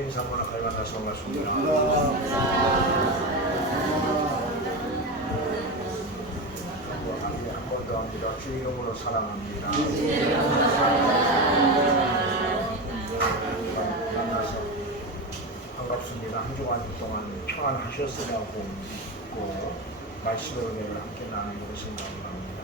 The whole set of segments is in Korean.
인사문화 발간해서 반갑습니다. 한 번 더 합니다. 주 이름으로 사랑합니다. 만나서 반갑습니다. 한 주간 동안 평안하셨으라고 믿고 말씀의 은혜를 함께 나누기로 생각합니다.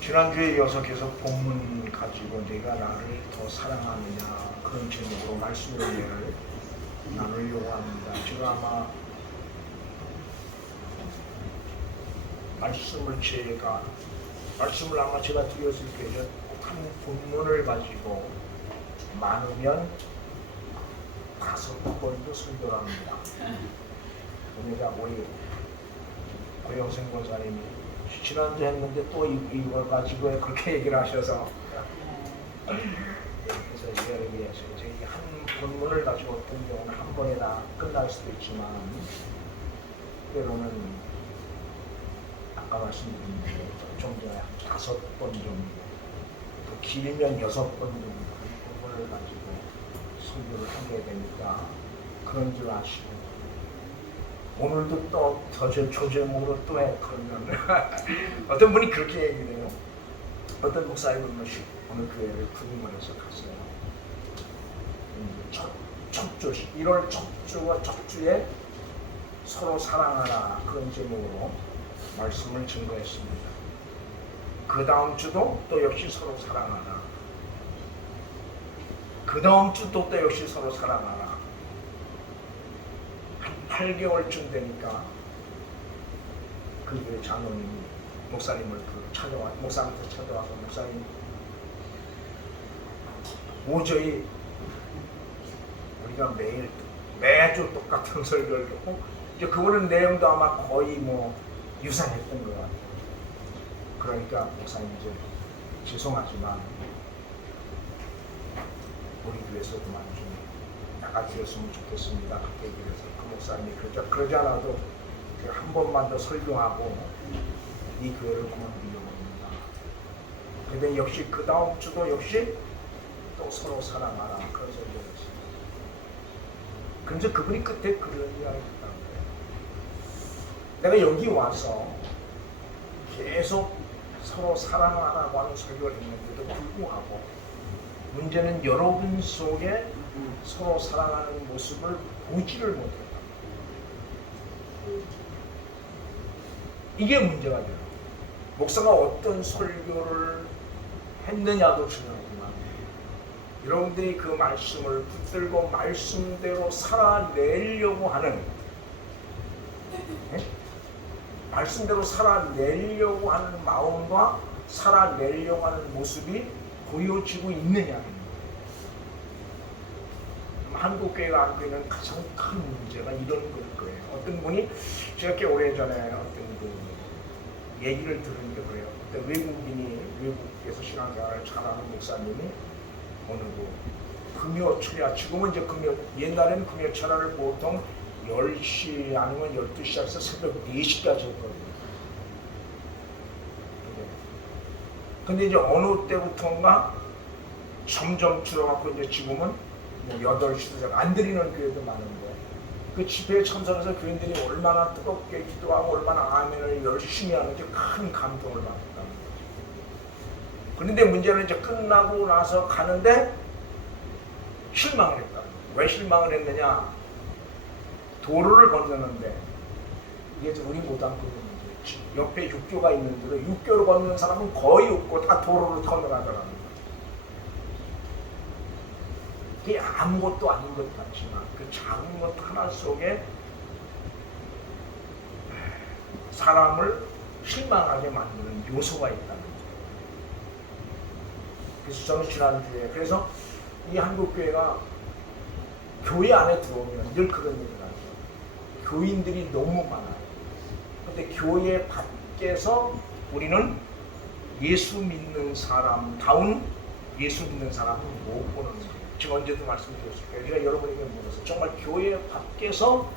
지난주에 이어서 계속 본문 가지고 내가 나를 더 사랑하느냐 그런 제목으로 말씀의 은혜를 나누려고 합니다. 제가 아마 말씀을 아마 제가 드렸을 때 한 본문을 가지고 많으면 5번도 설교를 합니다. 우리가 우리 고영생 권사님이 지난주 했는데 또 이걸 가지고 그렇게 얘기를 하셔서 그래서 이거를 위해서 이제 한 본문을 가지고 어떤 경우는 한 번에 다 끝날 수도 있지만 때로는 아까 말씀드린 대로 좀 전에 5번 정도 더 길면 6번 정도 한 본문을 가지고 설교를 하게 되니까 그런 줄 아시고 오늘도 또 조제목으로 또 해. 그러면 어떤 분이 그렇게 얘기해요. 어떤 목사님은 오늘 교회를 부임을 해서 갔어요. 첫 1월 첫 주와 첫 주에 서로 사랑하라 그런 제목으로 말씀을 증거했습니다. 그 다음 주도 또 역시 서로 사랑하라. 그 다음 주도 또 역시 서로 사랑하라. 8개월쯤 되니까 그 장로님이 목사님한테 찾아와서 목사님 도저히 우리가 매주 똑같은 설교를 듣고 이제 그거는 내용도 아마 거의 유사했던 것 같아요. 그러니까 목사님 이제 죄송하지만 우리 교회에서 그만 좀 나가주셨으면 좋겠습니다. 그렇게 얘기해서 그 목사님이 그러지 않아도 한 번만 더 설교하고 이 교회를 그만두려고 합니다. 근데 역시 그 다음 주도 역시 또 서로 사랑하라 그런 설교를 했어요. 그래서 그분이 끝에 그런 이야기를 했다는 거예요. 내가 여기 와서 계속 서로 사랑하라고 하는 설교를 했는데도 불구하고 문제는 여러분 속에 서로 사랑하는 모습을 보지를 못했다. 이게 문제가 돼요. 목사가 어떤 설교를 했느냐도 중요하지만 여러분들이 그 말씀을 붙들고 말씀대로 살아내려고 하는 말씀대로 살아내려고 하는 마음과 살아내려고 하는 모습이 보여지고 있느냐. 한국교회가 안고 있는 가장 큰 문제가 이런 걸 거예요. 어떤 분이 제가 꽤 오래전에 어떤 얘기를 들은 게 그래요. 그때 외국에서 신앙생활을 잘하는 목사님이 어느 금요 철야, 지금은 이제 옛날에는 금요 철야를 보통 10시 아니면 12시에서 새벽 4시까지 했거든요. 근데 이제 어느 때부터인가 점점 줄어갖고 이제 지금은 8시도 안 드리는 교회도 많은데 그 집회에 참석해서 교인들이 얼마나 뜨겁게 기도하고 얼마나 아멘을 열심히 하는지 큰 감동을 받았다는 거죠. 그런데 문제는 이제 끝나고 나서 가는데 실망을 했다는 거예요. 왜 실망을 했느냐? 도로를 건너는데 이게 우리 못한 부분이지. 옆에 육교가 있는데도 육교를 건너는 사람은 거의 없고 다 도로를 건너가더라고요. 그게 아무것도 아닌 것 같지만 그 작은 것 하나 속에 사람을 실망하게 만드는 요소가 있다는 거예요. 그래서 저는 지난주에 그래서 이 한국교회가 교회 안에 들어오면 늘 그런 얘기를 하죠. 교인들이 너무 많아요. 근데 교회 밖에서 우리는 예수 믿는 사람다운 예수 믿는 사람을 못 보는 거예요. 지금 언제도 말씀드렸을 거예요. 제가 여러분에게 물어서 정말 교회 밖에서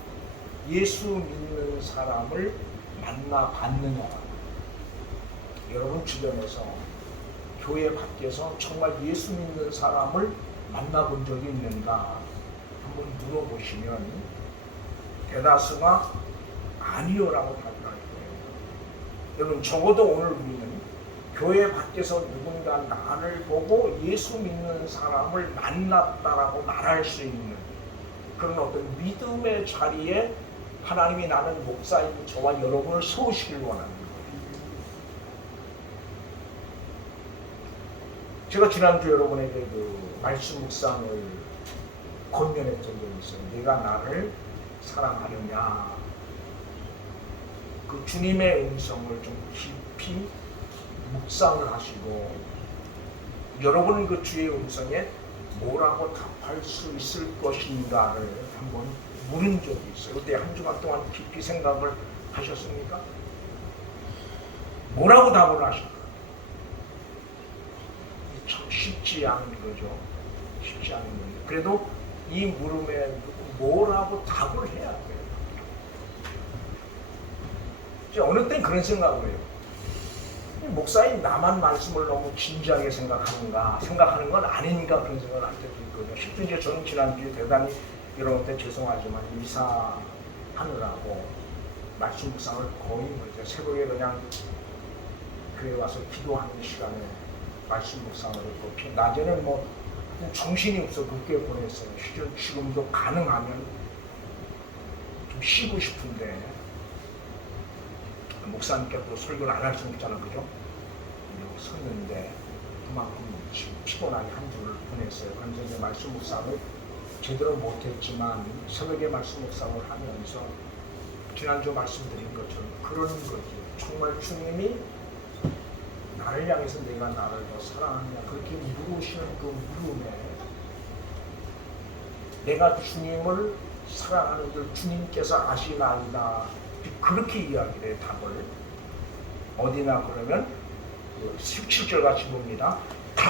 예수 믿는 사람을 만나봤느냐. 여러분 주변에서 교회 밖에서 정말 예수 믿는 사람을 만나본 적이 있는가 한번 물어보시면 대다수가 아니요라고 답을 할 거예요. 여러분 적어도 오늘 우리는 교회 밖에서 누군가 나를 보고 예수 믿는 사람을 만났다라고 말할 수 있는 그런 어떤 믿음의 자리에 하나님이 나는 목사인 저와 여러분을 세우시길 원하는 거예요. 제가 지난주 여러분에게 그 말씀 묵상을 권면했던 적이 있어요. 네가 나를 사랑하느냐. 그 주님의 음성을 좀 깊이 묵상을 하시고 여러분은 그 주의 음성에 뭐라고 답할 수 있을 것인가를 한번 물은 적이 있어요. 그때 한 주간 동안 깊이 생각을 하셨습니까? 뭐라고 답을 하실까? 참 쉽지 않은 거죠. 쉽지 않은 거예요. 그래도 이 물음에 뭐라고 답을 해야 돼요. 어느 땐 그런 생각을 해요. 목사님 나만 말씀을 너무 진지하게 생각하는 건 아닌가 그런 생각을 할 때도 있거든요. 실제 저는 지난주에 대단히 여러분한테 죄송하지만 이사하느라고 말씀 묵상을 거의 못해요. 새벽에 그냥 교회 와서 기도하는 시간에 말씀 묵상을 했고 낮에는 뭐 정신이 없어 그렇게 보냈어요. 지금도 가능하면 좀 쉬고 싶은데 목사님께 또 설교를 안 할 수는 없잖아요. 그죠? 섰는데 그만큼 지금 피곤하게 한 주를 보냈어요. 그래서 이제 말씀 묵상을 제대로 못했지만 새벽에 말씀 묵상을 하면서 지난주 말씀드린 것처럼 그런 거죠. 정말 주님이 나를 향해서 내가 나를 더 사랑하느냐 그렇게 물으시는 그 물음에 내가 주님을 사랑하는 줄 주님께서 아시나이다 그렇게 이야기를 해요. 답을 어디나 그러면 17절 같이 봅니다.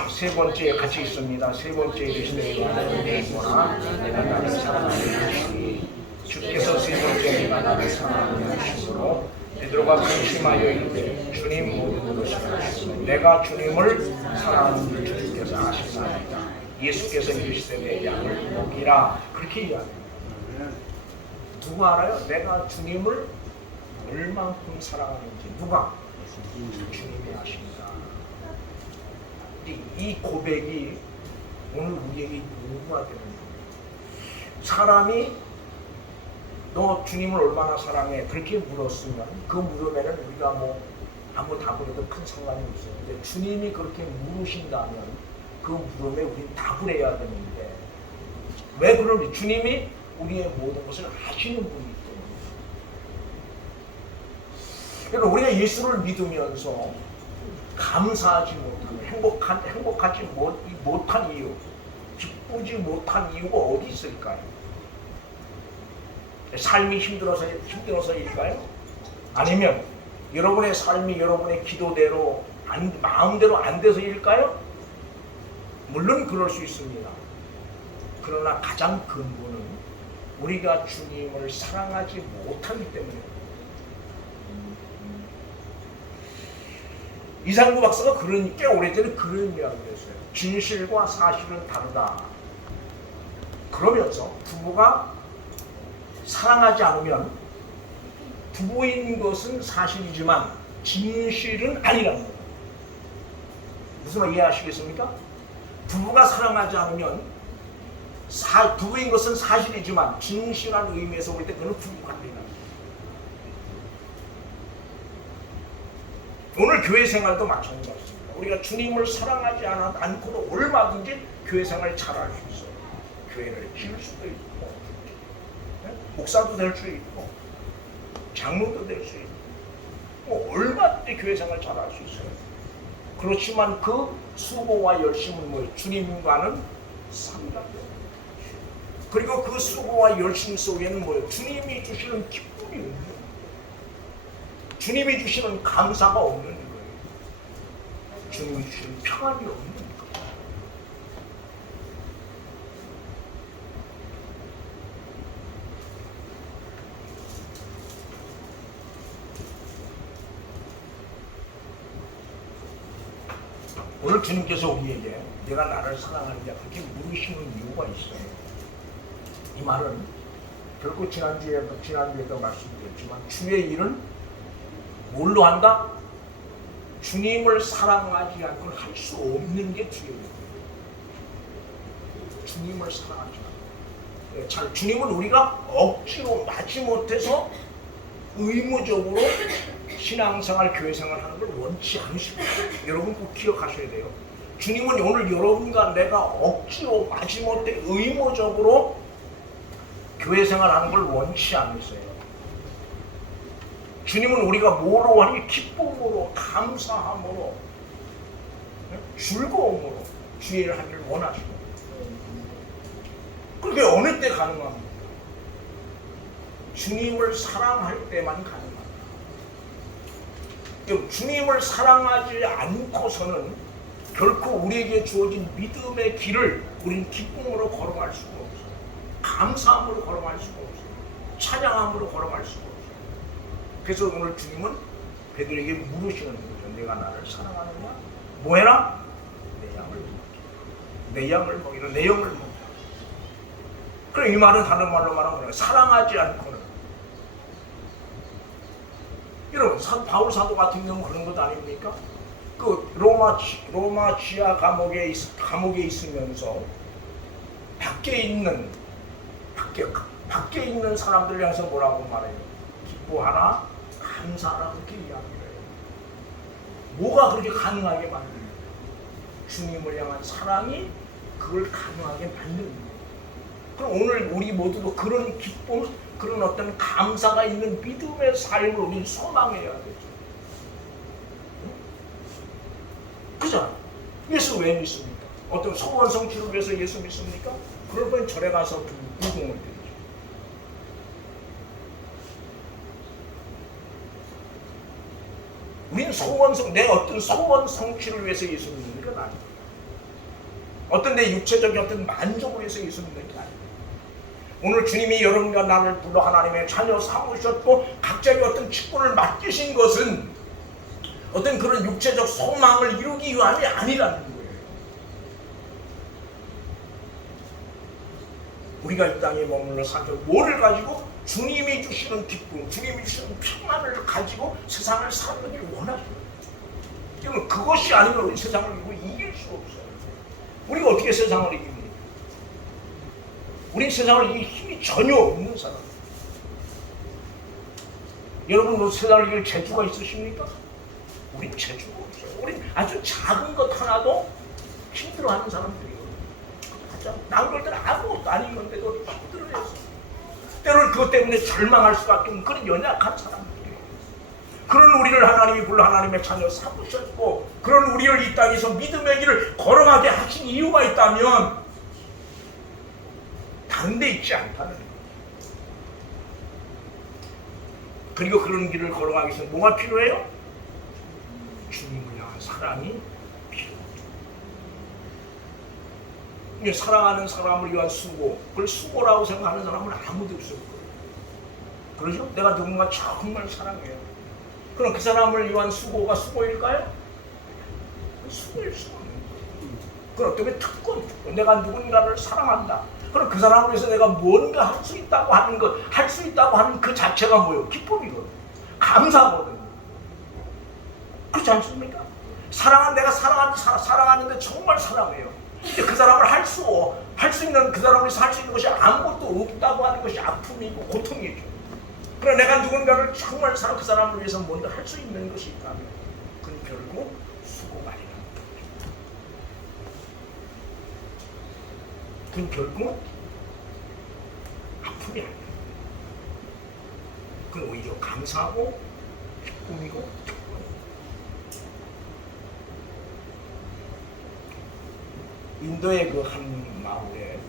세 번째 같이 있습니다. 세 번째 이르시되 내가 나를 사랑하니 주께서 세 번째 내가 나를 사랑하니 하심으로 베드로가 근심하여 이르되 주님 모든 것을 아시고 내가 주님을 사랑하는 줄 주께서 아시나이다. 예수께서 이르시되 내 양을 먹이라 그렇게 이야기합니다. 누가 알아요? 내가 주님을 얼만큼 사랑하는지 누가? 주님이 아십니다. 이 고백이 오늘 우리에게 요구가 되는 거예요. 사람이 너 주님을 얼마나 사랑해? 그렇게 물었으면 그 물음에는 우리가 뭐 아무 답을 해도 큰 상관이 없어요. 근데 주님이 그렇게 물으신다면 그 물음에 우리는 답을 해야 되는데 왜 그러니? 주님이 우리의 모든 것을 아시는 분이기 때문에. 그러니까 우리가 예수를 믿으면서 감사하지 못하는 행복하지 못한 이유, 기쁘지 못한 이유가 어디 있을까요? 삶이 힘들어서일까요? 아니면 여러분의 삶이 여러분의 기도대로 마음대로 안 돼서일까요? 물론 그럴 수 있습니다. 그러나 가장 근본은 우리가 주님을 사랑하지 못하기 때문에 이상구 박사가 꽤 오래전에 그런 이야기를 했어요. 진실과 사실은 다르다. 그러면서 부부가 사랑하지 않으면 부부인 것은 사실이지만 진실은 아니라는 거예요. 무슨 말 이해하시겠습니까? 부부가 사랑하지 않으면 부부인 것은 사실이지만 진실한 의미에서 볼 때 그는 부부가 아니다. 오늘 교회 생활도 마찬가지입니다. 우리가 주님을 사랑하지 않고도 얼마든지 교회 생활을 잘할 수 있어요. 교회를 지을 수도 있고 목사도 될 수 있고 장로도 될 수 있고 뭐 얼마든지 교회 생활을 잘할 수 있어요. 그렇지만 그 수고와 열심은 뭐예요? 주님과는 상관없어요. 그리고 그 수고와 열심 속에는 뭐예요? 주님이 주시는 기쁨이 없는 거예요. 주님이 주시는 감사가 없는 거예요. 주님이 주시는 평안이 없는 거예요. 오늘 오늘 주님께서 우리에게 내가 나를 사랑하느냐 그렇게 물으시는 이유가 있어요. 이 말은 결코 지난주에도 말씀드렸지만 주의 일은 뭘로 한다? 주님을 사랑하지 않고는 할 수 없는 게 주의 일이에요. 주님을 사랑하지 않고. 잘 주님은 우리가 억지로 마지못해서 의무적으로 신앙생활, 교회생활 하는 걸 원치 않으십니다. 여러분 꼭 기억하셔야 돼요. 주님은 오늘 여러분과 내가 억지로 마지못해 의무적으로 교회생활 하는 걸 원치 않으세요. 주님은 우리가 뭐로 하니 기쁨으로, 감사함으로, 즐거움으로 주의 일을 하기를 원하시고. 그게 어느 때 가능합니까? 주님을 사랑할 때만 가능합니다. 주님을 사랑하지 않고서는 결코 우리에게 주어진 믿음의 길을 우리는 기쁨으로 걸어갈 수가 없어요. 감사함으로 걸어갈 수가 없어요. 찬양함으로 걸어갈 수가 없어요. 그래서 오늘 주님은 베드로에게 물으시는 거죠. 내가 나를 사랑하느냐? 뭐해라? 내 양을 먹이라. 내 양을 먹이라. 내 영을 먹이라. 그럼 이 말은 다른 말로 말하면 뭐냐? 사랑하지 않고는. 여러분, 바울 사도 같은 경우 그런 것 아닙니까? 그 로마 지하 감옥에 있으면서 밖에 있는 사람들 향해서 뭐라고 말해요? 기뻐하라, 감사하라 그렇게 이야기를 해요. 뭐가 그렇게 가능하게 만드는 거예요? 주님을 향한 사랑이 그걸 가능하게 만드는 거예요. 그럼 오늘 우리 모두도 그런 기쁨, 그런 어떤 감사가 있는 믿음의 삶을 우리는 소망해야 되죠. 그죠? 예수 왜 믿습니까? 어떤 소원 성취를 위해서 예수 믿습니까? 그럴 땐 절에 가서 부흥을 드리죠. 우리는 내 어떤 소원 성취를 위해서 예수 믿는 건 아니에요. 어떤 내 육체적인 어떤 만족을 위해서 예수 믿는 게 아니에요. 오늘 주님이 여러분과 나를 불러 하나님의 자녀 삼으셨고 각자의 어떤 직분을 맡기신 것은 어떤 그런 육체적 소망을 이루기 위함이 아니라는 거예요. 우리가 이 땅에 머물러 살때 뭐를 가지고 주님이 주시는 기쁨, 주님이 주시는 평안을 가지고 세상을 살기를 원하셔요. 그러면 그것이 아니면 우리 세상을 이길 수 없어요. 우리가 어떻게 세상을 이깁니까? 우리 세상을 이길 힘이 전혀 없는 사람. 여러분 세상을 이길 재주가 있으십니까? 우린 재주가 없어요. 우린 아주 작은 것 하나도 힘들어하는 사람들이에요. 남들 때는 아무것도 아니는데도 힘들어해서 때로는 그것 때문에 절망할 수밖에 없는 그런 연약한 사람들이에요. 그런 우리를 하나님이 불러 하나님의 자녀 삼으셨고 그런 우리를 이 땅에서 믿음의 길을 걸어가게 하신 이유가 있다면 다른 데 있지 않다는 거예요. 그리고 그런 길을 걸어가기 위해서 뭐가 필요해요? 주님을 향한 사랑이 필요해요. 사랑하는 사람을 위한 수고, 그걸 수고라고 생각하는 사람은 아무도 없을 거예요. 그러죠? 내가 누군가 정말 사랑해요. 그럼 그 사람을 위한 수고가 수고일까요? 수고일 수 없는 거예요. 그건 어떻게 특권, 내가 누군가를 사랑한다. 그럼 그 사람을 위해서 내가 뭔가 할 수 있다고 하는 것, 할 수 있다고 하는 그 자체가 뭐예요? 기쁨이거든. 감사거든. 그렇지 않습니까? 내가 사랑하는데 정말 사랑해요. 근데 그 사람을 할 수 있는, 그 사람을 위해서 할 수 있는 것이 아무것도 없다고 하는 것이 아픔이고 고통이죠. 그러나 내가 누군가를 정말 그 사람을 위해서 뭔가 할 수 있는 것이 있다면 그건 결국 수고가 아니라 그건 결국 아픔이 아니에요. 그건 오히려 감사하고 기쁨이고 특권이에요. 인도의 그 한 마을에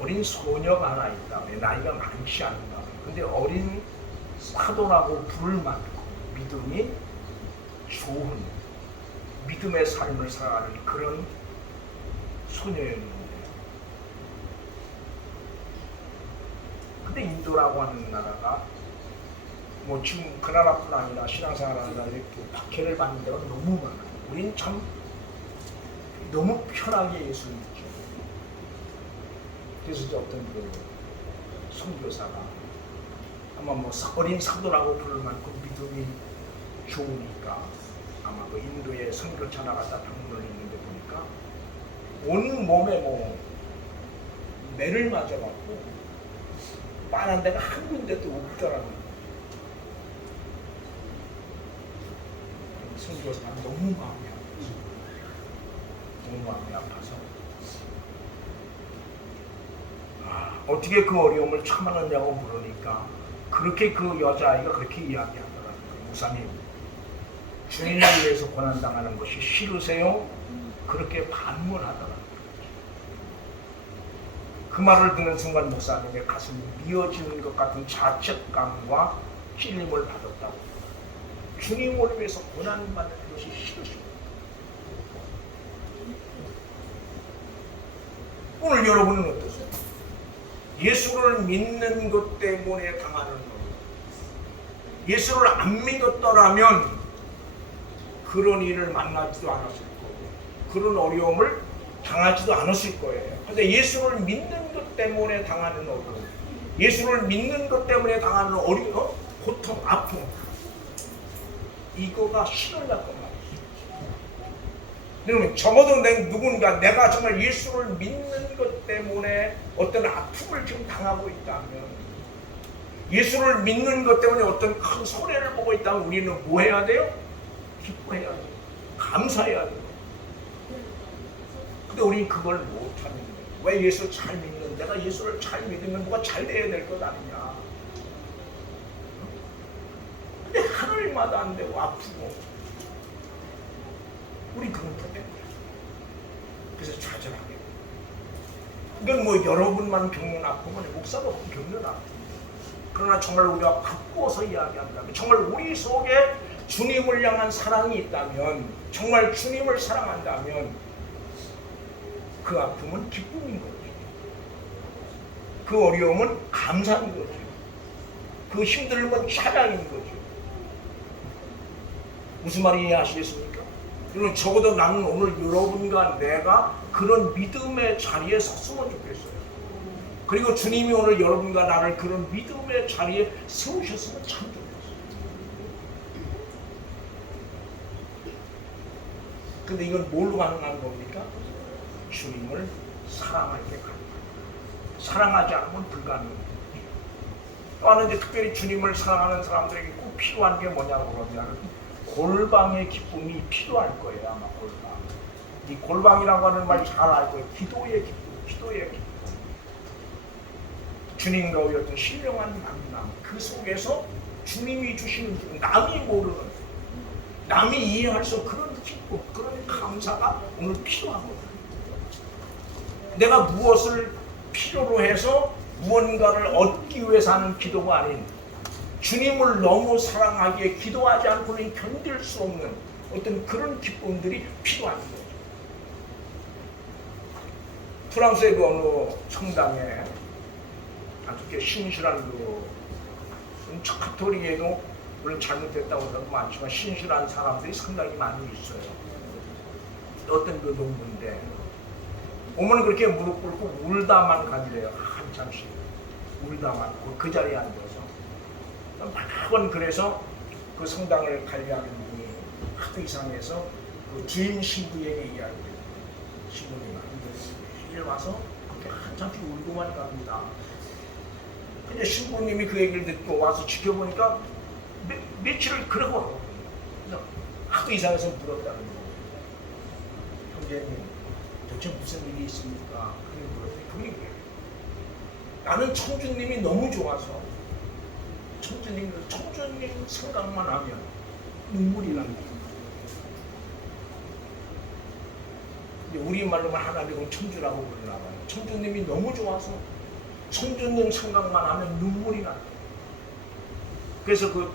어린 소녀가 하나 있다. 나이가 많지 않다. 근데 어린 사도라고 부를 만큼 믿음이 좋은 믿음의 삶을 살아가는 그런 소녀였는데, 근데 인도라고 하는 나라가 뭐 지금 그 나라뿐 아니라 신앙생활하는 나라에 박해를 받는 데가 너무 많아요. 우린 참 너무 편하게 예수를 믿죠. 그래서 이제 어떤 그 선교사가 아마 뭐 어린 사도라고 부를 만큼 믿음이 좋으니까 아마 그 인도에 선교차 나갔다 방문을 했는데 보니까 온 몸에 뭐 매를 맞아갖고 빤한 데가 한 군데도 없더라는 거예요. 선교사가 너무 마음이 아파서 어떻게 그 어려움을 참아냈냐고 물으니까 그렇게 그 여자아이가 그렇게 이야기하더라고요. 목사님, 주인을 위해서 고난당하는 것이 싫으세요? 그렇게 반문하더라고요. 그 말을 듣는 순간 목사님의 가슴이 미어지는 것 같은 자책감과 찔림을 받았다고. 주님을 위해서 고난받는 것이 싫으십니다. 오늘 여러분은 어떠세요? 예수를 믿는 것 때문에 당하는 것, 예수를 안 믿었더라면 그런 일을 만나지도 않았을 거고 그런 어려움을 당하지도 않았을 거예요. 그런데 예수를 믿는 것 때문에 당하는 어려움, 예수를 믿는 것 때문에 당하는 어려움, 고통, 아픔, 이거가 싫으냐고 말이에요. 그러면 적어도 누군가 내가 정말 예수를 믿는 것 때문에 어떤 아픔을 지금 당하고 있다면, 예수를 믿는 것 때문에 어떤 큰 손해를 보고 있다면 우리는 뭐 해야 돼요? 기뻐해야 돼요. 감사해야 돼요. 근데 우리는 그걸 못하는 거예요. 왜 예수를 잘 믿는, 내가 예수를 잘 믿으면 뭐가 잘 돼야 될 것 아니냐. 근데 하늘마다 안 되고 아프고 우리 그건 못된 거야. 그래서 좌절하게. 이건 뭐 여러분만 겪는 아픔은 목사도 겪는 아픔. 그러나 정말 우리가 바꾸어서 이야기한다면, 정말 우리 속에 주님을 향한 사랑이 있다면, 정말 주님을 사랑한다면 그 아픔은 기쁨인 거죠. 그 어려움은 감사인 거죠. 그 힘듦은 찬양인 거죠. 무슨 말인지 아시겠습니까? 여러분, 적어도 나는 오늘 여러분과 내가 그런 믿음의 자리에 섰으면 좋겠어요. 그리고 주님이 오늘 여러분과 나를 그런 믿음의 자리에 세우셨으면 참 좋겠어요. 근데 이건 뭘로 가능한 겁니까? 주님을 사랑할 때 가능합니다. 사랑하지 않으면 불가능합니다. 또 하나 이제 특별히 주님을 사랑하는 사람들에게 꼭 필요한 게 뭐냐고 그러냐면 골방의 기쁨이 필요할 거예요. 아마 골방. 이 골방이라고 하는 말 잘 알 거예요. 기도의 기쁨, 기도의 기쁨. 주님과의 어떤 신령한 만남, 그 속에서 주님이 주시는 기쁨, 남이 모르는, 남이 이해할 수 없는 그런 기쁨, 그런 감사가 오늘 필요한 거예요. 내가 무엇을 필요로 해서 무언가를 얻기 위해서 하는 기도가 아닌, 주님을 너무 사랑하기에 기도하지 않고는 견딜 수 없는 어떤 그런 기쁨들이 필요한 거죠. 프랑스의 그 어느 성당에 아주 신실한 카톨릭에도 물론 잘못됐다고 해서 많지만 신실한 사람들이 상당히 많이 있어요. 어떤 그 농부인데 오면 그렇게 무릎 꿇고 울다만 가지래요. 한참씩 울다만 그 자리에 앉아서 매번. 그래서 그 성당을 관리하는 분이 하도 이상해서 그 주임 신부에게 이야기해요. 신부님은 매일 와서 그렇게 한참씩 울고만 갑니다. 근데 신부님이 그 얘기를 듣고 와서 지켜보니까 며칠을 그러고 하도 이상해서 물었다는 거예요. 형제님, 도대체 무슨 일이 있습니까? 그게 뭐예요? 나는 청주님이 너무 좋아서 청주님 생각만 하면 눈물이 납니다. 우리말로만 하나님은 청주라고 부르나 봐요. 청주님이 너무 좋아서 청주님 생각만 하면 눈물이 나요. 그래서 그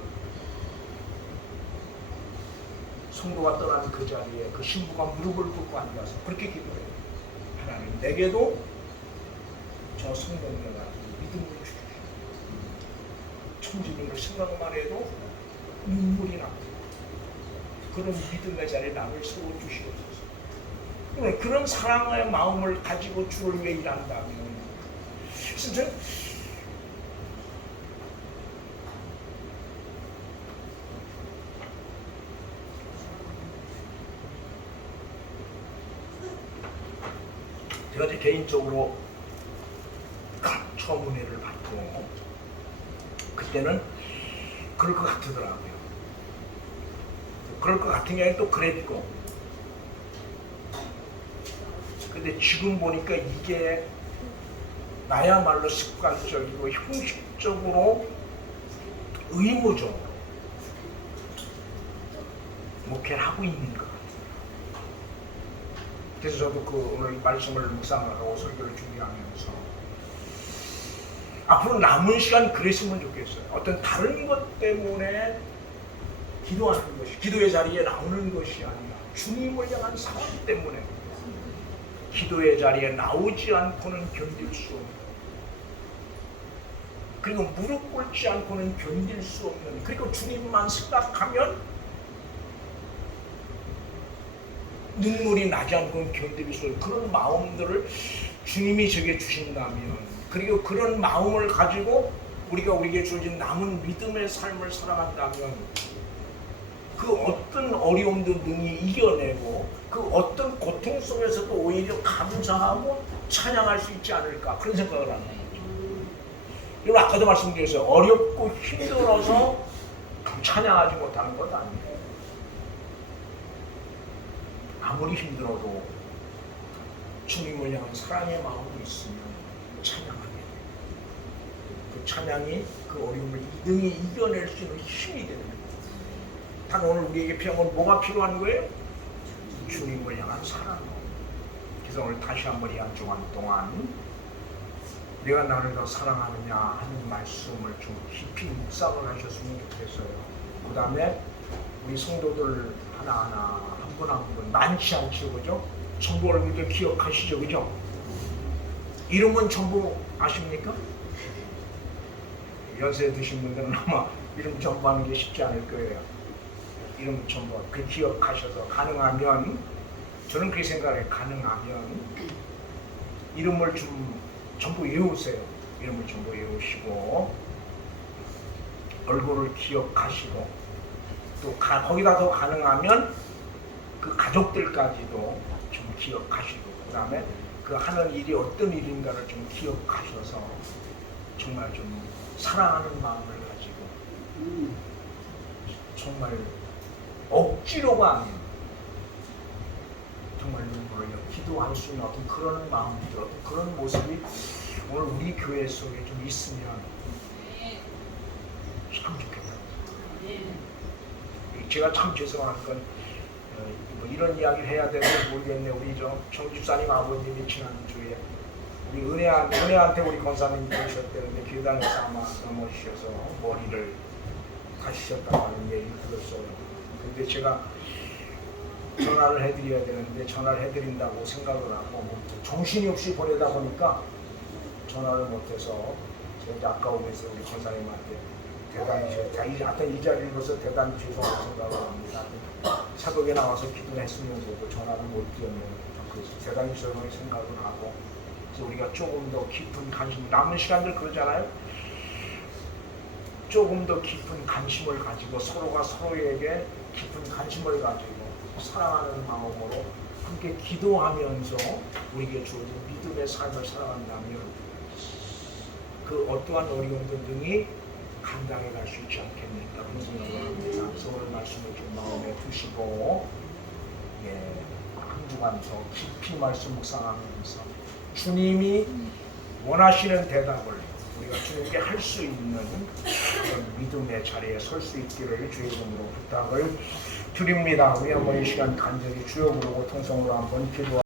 성도가 떠난 그 자리에 그 신부가 무릎을 꿇고 앉아서 그렇게 기도해요. 하나님, 내게도 저 성도님과 믿음을 주십시오. 청주님을 생각만 해도 눈물이 납니다. 그런 믿음의 자리에 나를 세워주시옵소서. 그런 사랑의 마음을 가지고 주를 위해 일한다면, 진짜 제가 이제 개인적으로 처음 은혜를 받고 그때는 그럴 것 같더라고요. 그럴 것 같은 게 아니라 또 그랬고, 근데 지금 보니까 이게 나야말로 습관적이고 형식적으로 의무적으로 목회를 하고 있는 것 같아요. 그래서 저도 그 오늘 말씀을 묵상하고 설교를 준비하면서 앞으로 남은 시간 그랬으면 좋겠어요. 어떤 다른 것 때문에 기도하는 것이, 기도의 자리에 나오는 것이 아니라 주님을 향한 사랑 때문에 기도의 자리에 나오지 않고는 견딜 수 없는, 그리고 무릎 꿇지 않고는 견딜 수 없는, 그리고 주님만 생각하면 눈물이 나지 않고는 견딜 수 없는 그런 마음들을 주님이 제게 주신다면, 그리고 그런 마음을 가지고 우리가 우리에게 주어진 남은 믿음의 삶을 살아간다면 그 어떤 어려움도 능히 이겨내고 그 어떤 고통 속에서도 오히려 감사하고 찬양할 수 있지 않을까, 그런 생각을 합니다. 여러분, 아까도 말씀드렸어요. 어렵고 힘들어서 찬양하지 못하는 것 아니에요. 아무리 힘들어도 주님을 향한 사랑의 마음이 있으면 찬양하게 돼요. 그 찬양이 그 어려움을 능히 이겨낼 수 있는 힘이 되는 거예요. 단 오늘 우리에게 필요한 건 뭐가 필요한 거예요? 주님을 향한 사랑. 그래서 오늘 다시 한번 이 한 주간 동안 내가 나를 더 사랑하느냐 하는 말씀을 좀 깊이 묵상을 하셨으면 좋겠어요. 그 다음에 우리 성도들 하나하나 한 분 한 분 많지 않죠, 그죠? 전부 얼굴들 기억하시죠, 그죠? 이름은 전부 아십니까? 연세 드신 분들은 아마 이름 전부 하는 게 쉽지 않을 거예요. 이름 전부 그 기억하셔서 가능하면, 저는 그렇게 생각해요. 가능하면 이름을 좀 전부 외우세요. 이름을 전부 외우시고 얼굴을 기억하시고 또 거기다 더 가능하면 그 가족들까지도 좀 기억하시고, 그 다음에 그 하는 일이 어떤 일인가를 좀 기억하셔서 정말 좀 사랑하는 마음을 가지고 정말 억지로가 아닌 정말 눈물을 기도할 수 있는 어떤 그런 마음들, 어떤 그런 모습이 오늘 우리 교회 속에 좀 있으면 참 좋겠다. 제가 참 죄송한 건 뭐 이런 이야기를 해야 될지 모르겠네. 우리 정집사님 아버님이 지난주에 우리 은혜한테 우리 권사님이 오셨대는데 교단에서 아마 넘어지셔서 머리를 다치셨다고 하는 얘기를 들었어요. 근데 제가 전화를 해드려야 되는데 전화를 해드린다고 생각을 하고 정신이 없이 보내다 보니까 전화를 못해서 제가 아까우면서 우리 권사님한테 대단히 하여튼 이 자리를 봐서 대단히 죄송하다고 생각을 합니다. 새벽에 나와서 기도했으면서도 전화를 못 드렸네요. 그래서 대단히 죄송하게 생각을 하고, 그래서 우리가 조금 더 깊은 관심, 남은 시간들 그러잖아요. 조금 더 깊은 관심을 가지고 서로가 서로에게 깊은 관심을 가지고 사랑하는 마음으로 함께 기도하면서 우리에게 주어진 믿음의 삶을 살아간다면 그 어떠한 어려움도 능히 감당해 갈 수 있지 않겠습니까? 그런 생각을 합니다. 그래서 오늘 말씀을 좀 마음에 두시고 한 주간 더 깊이 말씀 묵상하면서 주님이 원하시는 대답을 우리가 주님께 할 수 있는 그런 믿음의 자리에 설 수 있기를 주의 이름으로 부탁을 드립니다. 우리 한번 이 시간 간절히 주여 부르고 통성으로 한번 기도하겠습니다.